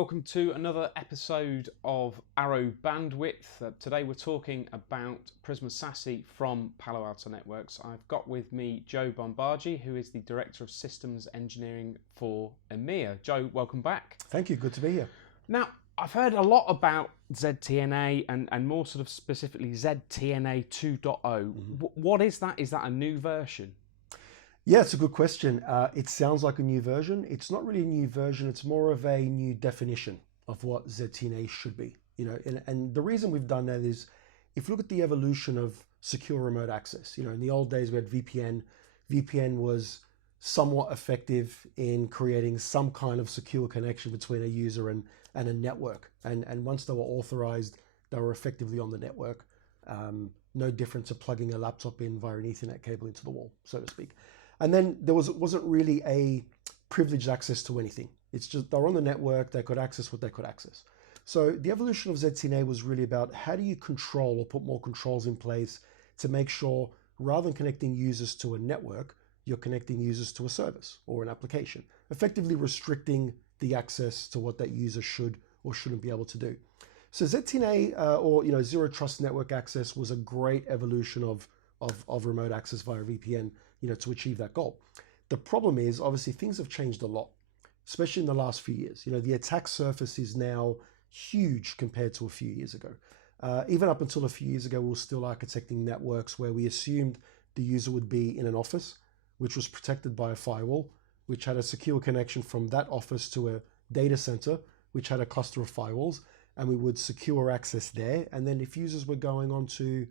welcome to another episode of Arrow Bandwidth. Today we're talking about Prisma SASE from Palo Alto Networks. I've got with me Joe Bombagi, who is the Director of Systems Engineering for EMEA. Joe, welcome back. Thank you, good to be here. Now, I've heard a lot about ZTNA and more sort of specifically ZTNA 2.0. What is that? Is that a new version? Yeah, it's a good question. It sounds like a new version. It's not really a new version. It's more of a new definition of what ZTNA should be. And the reason we've done that is, if you look at the evolution of secure remote access, in the old days we had VPN. VPN was somewhat effective in creating some kind of secure connection between a user and a network. And once they were authorized, they were effectively on the network. No different to plugging a laptop in via an Ethernet cable into the wall, so to speak. And then there wasn't really a privileged access to anything. It's just they're on the network, they could access what they could access. So the evolution of ZTNA was really about how do you control or put more controls in place to make sure rather than connecting users to a network, you're connecting users to a service or an application, effectively restricting the access to what that user should or shouldn't be able to do. So ZTNA or Zero Trust Network Access was a great evolution of remote access via VPN, to achieve that goal. The problem is, obviously, things have changed a lot, especially in the last few years. The attack surface is now huge compared to a few years ago. Even up until a few years ago, we were still architecting networks where we assumed the user would be in an office, which was protected by a firewall, which had a secure connection from that office to a data center, which had a cluster of firewalls, and we would secure access there. And then if users were going on to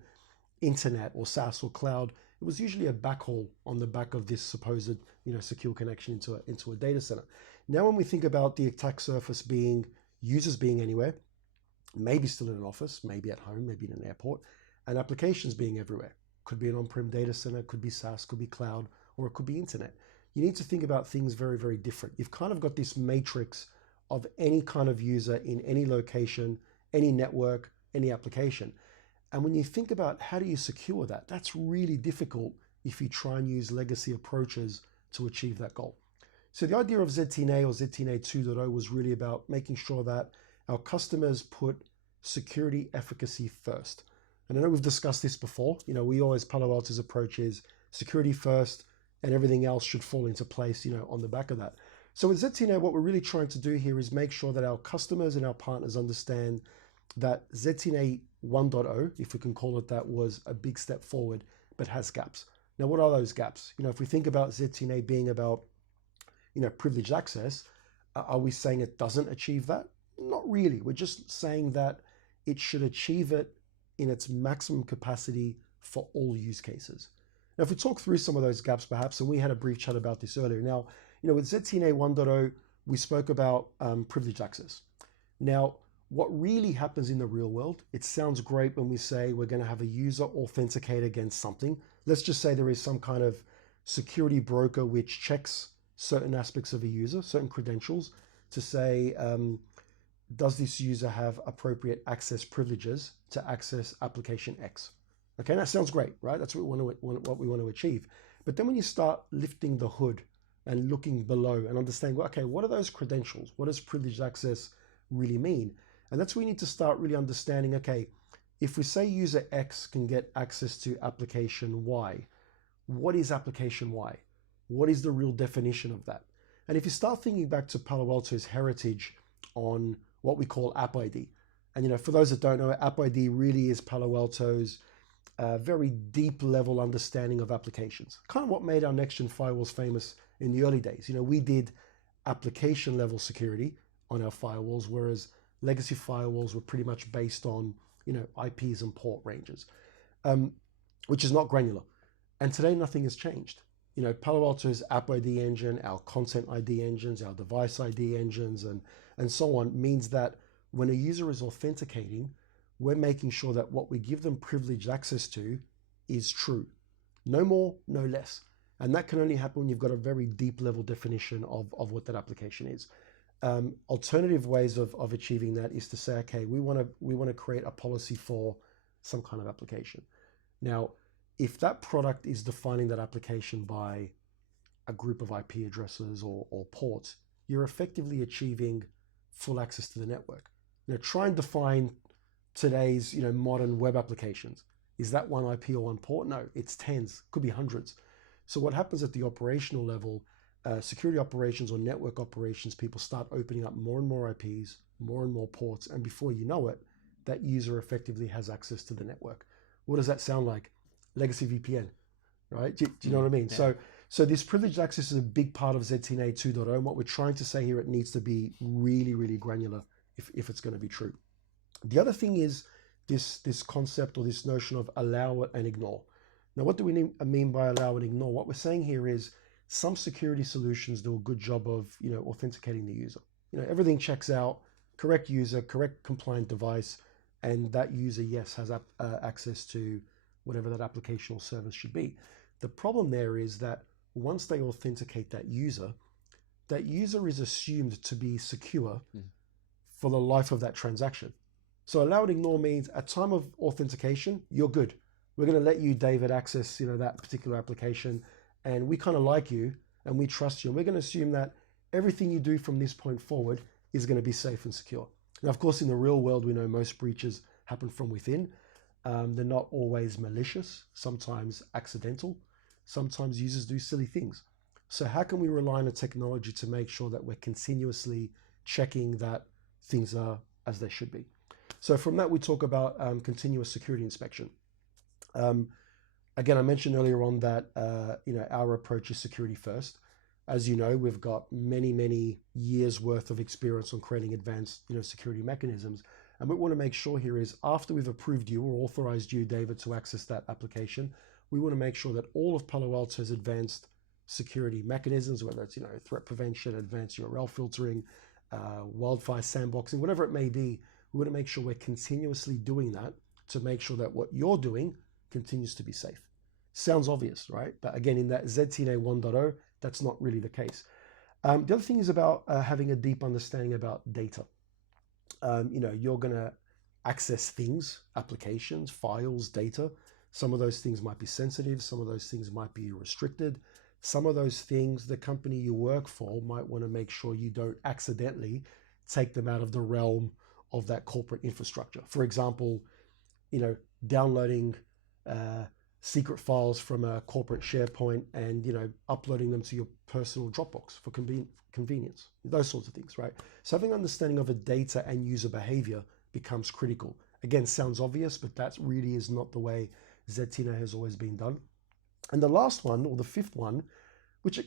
internet or SaaS or cloud, it was usually a backhaul on the back of this supposed, secure connection into a data center. Now, when we think about the attack surface being users being anywhere, maybe still in an office, maybe at home, maybe in an airport, and applications being everywhere. Could be an on-prem data center, could be SaaS, could be cloud, or it could be internet. You need to think about things very, very different. You've kind of got this matrix of any kind of user in any location, any network, any application. And when you think about how do you secure that, that's really difficult if you try and use legacy approaches to achieve that goal. So the idea of ZTNA or ZTNA 2.0 was really about making sure that our customers put security efficacy first. And I know we've discussed this before. We always, Palo Alto's approach is security first and everything else should fall into place, on the back of that. So with ZTNA, what we're really trying to do here is make sure that our customers and our partners understand that ZTNA 1.0, if we can call it that, was a big step forward, but has gaps. Now, what are those gaps? If we think about ZTNA being about, privileged access, are we saying it doesn't achieve that? Not really. We're just saying that it should achieve it in its maximum capacity for all use cases. Now, if we talk through some of those gaps, perhaps, and we had a brief chat about this earlier. Now, with ZTNA 1.0, we spoke about privileged access. Now, what really happens in the real world, it sounds great when we say we're going to have a user authenticate against something. Let's just say there is some kind of security broker which checks certain aspects of a user, certain credentials, to say, does this user have appropriate access privileges to access application X? Okay, that sounds great, right? That's what we want to achieve. But then when you start lifting the hood and looking below and understanding, well, okay, what are those credentials? What does privileged access really mean? And that's where we need to start really understanding, okay, if we say user X can get access to application Y, what is application Y? What is the real definition of that? And if you start thinking back to Palo Alto's heritage on what we call App ID, and for those that don't know, App ID really is Palo Alto's very deep level understanding of applications. Kind of what made our next-gen firewalls famous in the early days. We did application level security on our firewalls, whereas legacy firewalls were pretty much based on, IPs and port ranges, which is not granular. And today, nothing has changed. Palo Alto's App ID engine, our Content ID engines, our Device ID engines, and so on, means that when a user is authenticating, we're making sure that what we give them privileged access to is true. No more, no less. And that can only happen when you've got a very deep level definition of what that application is. Alternative ways of achieving that is to say, okay, we want to create a policy for some kind of application. Now, if that product is defining that application by a group of IP addresses or ports, you're effectively achieving full access to the network. Try and define today's modern web applications. Is that one IP or one port? No, it's tens, could be hundreds. So what happens at the operational level, security operations or network operations, people start opening up more and more IPs, more and more ports, and before you know it, that user effectively has access to the network. What does that sound like? Legacy VPN, right? Do you know what I mean? Yeah. So this privileged access is a big part of ZTNA 2.0, and what we're trying to say here, it needs to be really, really granular if it's going to be true. The other thing is this concept or this notion of allow and ignore. Now, what do we mean by allow and ignore? What we're saying here is some security solutions do a good job of authenticating the user. Everything checks out, correct user, correct compliant device, and that user, yes, has access to whatever that application or service should be. The problem there is that once they authenticate that user is assumed to be secure for the life of that transaction. So allow and ignore means at time of authentication, you're good. We're going to let you, David, access that particular application, and we kind of like you and we trust you, and we're going to assume that everything you do from this point forward is going to be safe and secure. Now, of course, in the real world, we know most breaches happen from within. They're not always malicious, sometimes accidental. Sometimes users do silly things. So how can we rely on a technology to make sure that we're continuously checking that things are as they should be? So from that, we talk about continuous security inspection. Again, I mentioned earlier on that our approach is security first. As you know, we've got many years worth of experience on creating advanced security mechanisms. And what we want to make sure here is after we've approved you or authorized you, David, to access that application, we want to make sure that all of Palo Alto's advanced security mechanisms, whether it's threat prevention, advanced URL filtering, wildfire sandboxing, whatever it may be, we want to make sure we're continuously doing that to make sure that what you're doing continues to be safe. Sounds obvious, right? But again, in that ZTNA 1.0, that's not really the case. The other thing is about having a deep understanding about data. You're going to access things, applications, files, data. Some of those things might be sensitive. Some of those things might be restricted. Some of those things, the company you work for might want to make sure you don't accidentally take them out of the realm of that corporate infrastructure. For example, downloading secret files from a corporate SharePoint and uploading them to your personal Dropbox for convenience, those sorts of things, right? So having understanding of a data and user behavior becomes critical. Again, sounds obvious, but that really is not the way ZTNA has always been done. And the last one, or the fifth one, which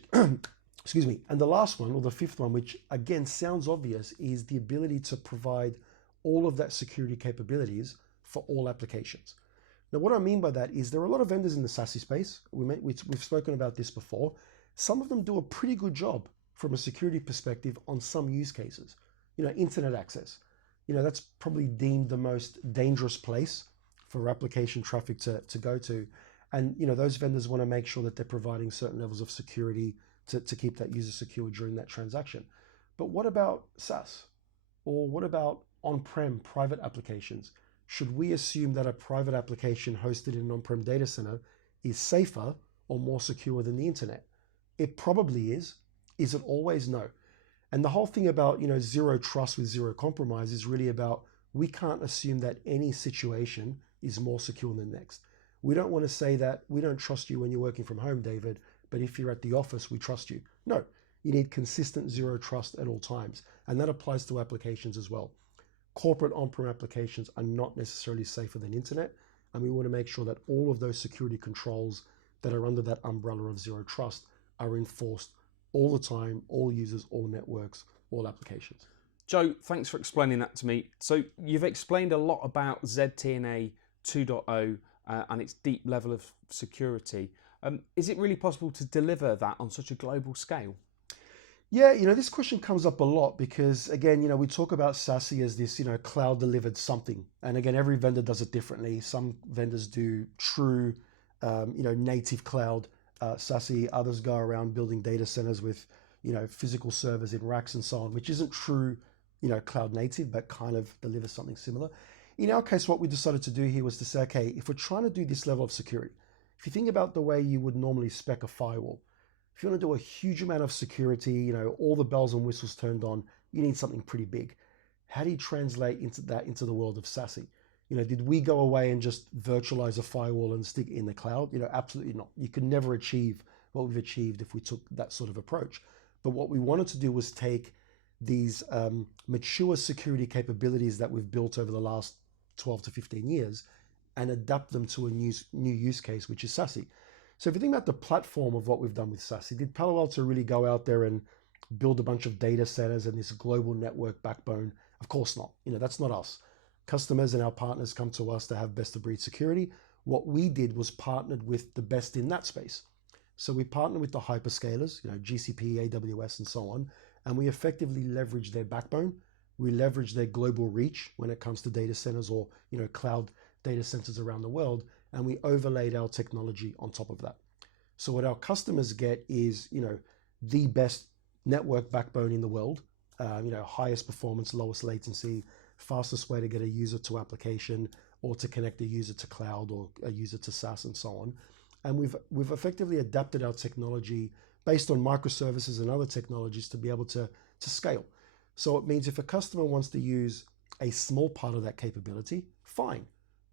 excuse me, and the last one, or the fifth one, which again sounds obvious, is the ability to provide all of that security capabilities for all applications. Now, what I mean by that is there are a lot of vendors in the SASE space. We've spoken about this before. Some of them do a pretty good job from a security perspective on some use cases. Internet access. That's probably deemed the most dangerous place for application traffic to go to. And those vendors want to make sure that they're providing certain levels of security to keep that user secure during that transaction. But what about SaaS? Or what about on-prem private applications? Should we assume that a private application hosted in an on-prem data center is safer or more secure than the internet? It probably is. Is it always? No. And the whole thing about zero trust with zero compromise is really about we can't assume that any situation is more secure than the next. We don't want to say that we don't trust you when you're working from home, David, but if you're at the office, we trust you. No, you need consistent zero trust at all times. And that applies to applications as well. Corporate on-prem applications are not necessarily safer than internet. And we want to make sure that all of those security controls that are under that umbrella of zero trust are enforced all the time, all users, all networks, all applications. Joe, thanks for explaining that to me. So you've explained a lot about ZTNA 2.0 and its deep level of security. Is it really possible to deliver that on such a global scale? Yeah, this question comes up a lot because, again, we talk about SASE as this, cloud delivered something. And again, every vendor does it differently. Some vendors do true, native cloud SASE. Others go around building data centers with, physical servers in racks and so on, which isn't true, cloud native, but kind of delivers something similar. In our case, what we decided to do here was to say, okay, if we're trying to do this level of security, if you think about the way you would normally spec a firewall, if you want to do a huge amount of security, all the bells and whistles turned on, you need something pretty big. How do you translate into the world of SASE? Did we go away and just virtualize a firewall and stick it in the cloud? Absolutely not. You could never achieve what we've achieved if we took that sort of approach. But what we wanted to do was take these mature security capabilities that we've built over the last 12 to 15 years and adapt them to a new use case, which is SASE. So if you think about the platform of what we've done with SASE, did Palo Alto really go out there and build a bunch of data centers and this global network backbone? Of course not. That's not us. Customers and our partners come to us to have best of breed security. What we did was partnered with the best in that space. So we partnered with the hyperscalers, GCP, AWS, and so on, and we effectively leveraged their backbone. We leveraged their global reach when it comes to data centers or cloud data centers around the world, and we overlaid our technology on top of that. So what our customers get is the best network backbone in the world, highest performance, lowest latency, fastest way to get a user to application or to connect a user to cloud or a user to SaaS and so on. And we've effectively adapted our technology based on microservices and other technologies to be able to scale. So it means if a customer wants to use a small part of that capability, fine,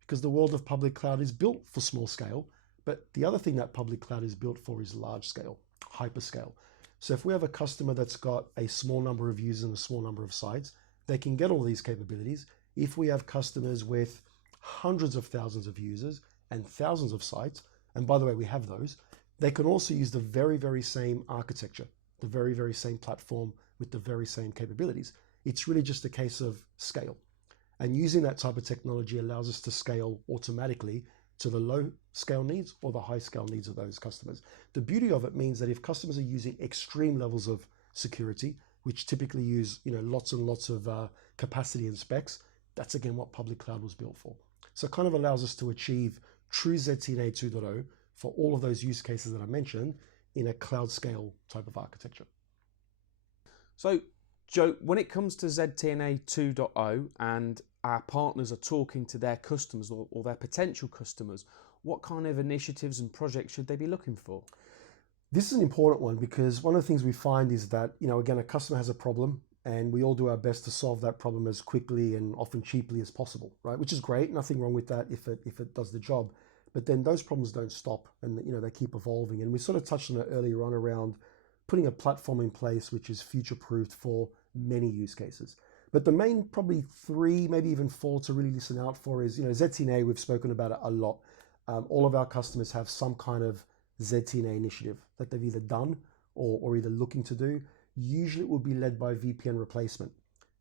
because the world of public cloud is built for small scale. But the other thing that public cloud is built for is large scale, hyperscale. So if we have a customer that's got a small number of users and a small number of sites, they can get all these capabilities. If we have customers with hundreds of thousands of users and thousands of sites, and by the way, we have those, they can also use the very, very same architecture, the very, very same platform with the very same capabilities. It's really just a case of scale. And using that type of technology allows us to scale automatically to the low scale needs or the high scale needs of those customers. The beauty of it means that if customers are using extreme levels of security, which typically use lots and lots of capacity and specs, that's again what public cloud was built for. So it kind of allows us to achieve true ZTNA 2.0 for all of those use cases that I mentioned in a cloud scale type of architecture. So Joe, when it comes to ZTNA 2.0 and our partners are talking to their customers or their potential customers, what kind of initiatives and projects should they be looking for? This is an important one because one of the things we find is that, again, a customer has a problem and we all do our best to solve that problem as quickly and often cheaply as possible, right? Which is great, nothing wrong with that if it does the job. But then those problems don't stop and they keep evolving. And we sort of touched on it earlier on around putting a platform in place which is future-proofed for many use cases. But the main probably 3, maybe even 4 to really listen out for is, ZTNA, we've spoken about it a lot. All of our customers have some kind of ZTNA initiative that they've either done or either looking to do. Usually it will be led by VPN replacement.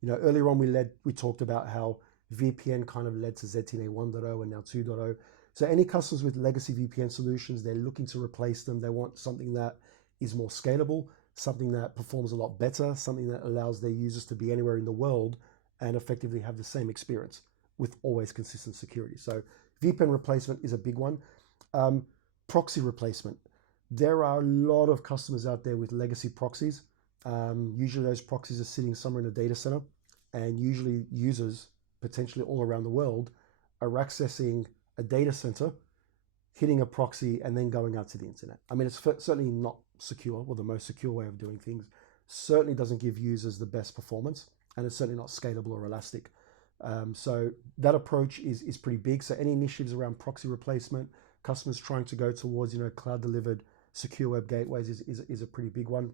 Earlier on we talked about how VPN kind of led to ZTNA 1.0 and now 2.0. So any customers with legacy VPN solutions, they're looking to replace them. They want something that is more scalable, something that performs a lot better, something that allows their users to be anywhere in the world and effectively have the same experience with always consistent security. So VPN replacement is a big one. Proxy replacement. There are a lot of customers out there with legacy proxies. Usually those proxies are sitting somewhere in a data center, and usually users, potentially all around the world, are accessing a data center, hitting a proxy, and then going out to the internet. I mean, it's certainly not secure, or the most secure way of doing things. Certainly doesn't give users the best performance, and it's certainly not scalable or elastic. So that approach is pretty big. So any initiatives around proxy replacement, customers trying to go towards cloud delivered secure web gateways is a pretty big one.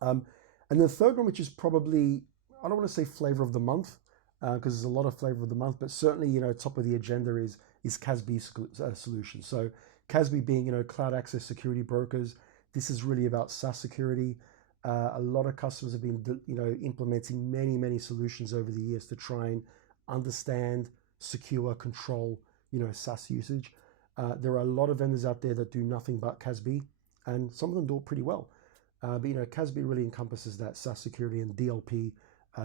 And the third one, which is probably, I don't want to say flavor of the month, because there's a lot of flavor of the month, but certainly top of the agenda is CASB solutions. So CASB being cloud access security brokers. This is really about SaaS security. A lot of customers have been implementing many solutions over the years to try and understand, secure, control SaaS usage. There are a lot of vendors out there that do nothing but CASB, and some of them do it pretty well. But CASB really encompasses that SaaS security and DLP,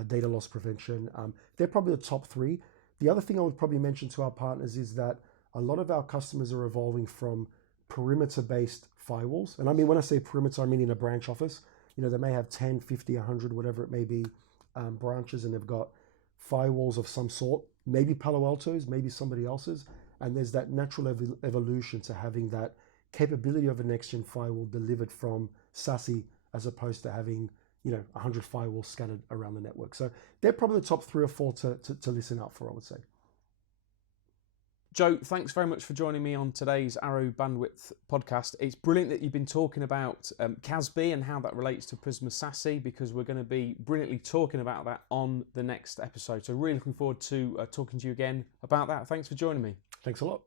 data loss prevention. They're probably the top 3. The other thing I would probably mention to our partners is that a lot of our customers are evolving from perimeter-based firewalls. And I mean, when I say perimeter, I mean in a branch office. They may have 10, 50, 100, whatever it may be, branches, and they've got firewalls of some sort, maybe Palo Alto's, maybe somebody else's. And there's that natural evolution to having that capability of a next-gen firewall delivered from SASE, as opposed to having 100 firewalls scattered around the network. So they're probably the top 3 or 4 to listen out for, I would say. Joe, thanks very much for joining me on today's Arrow Bandwidth podcast. It's brilliant that you've been talking about CASB and how that relates to Prisma SASE, because we're going to be brilliantly talking about that on the next episode. So really looking forward to talking to you again about that. Thanks for joining me. Thanks a lot.